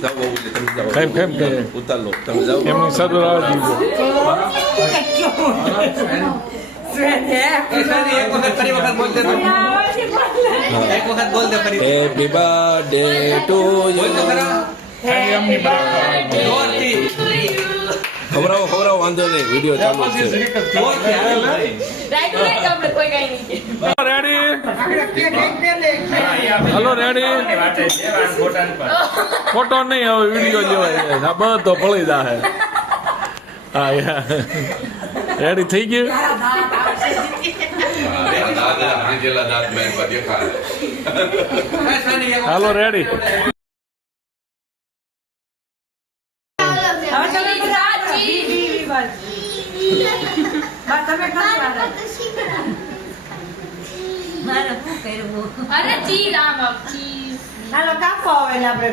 કેમ કેમ કે ઉતાર લો તમે જાઓ એમની સદુર દીધો હેપી બર્થડે ટુ એમની ખવડાવો વાંધો નહીં વિડીયો ચાલુ છે રેડી હલો રેડી ફોટો નહીં હવે વિડીયો જેવાય બધો પડી જાહે હા યા રેડી થઈ ગયું હાલો રેડી અરે ચીઝ આમ ચીઝ હાલો કાપો હવે આપણે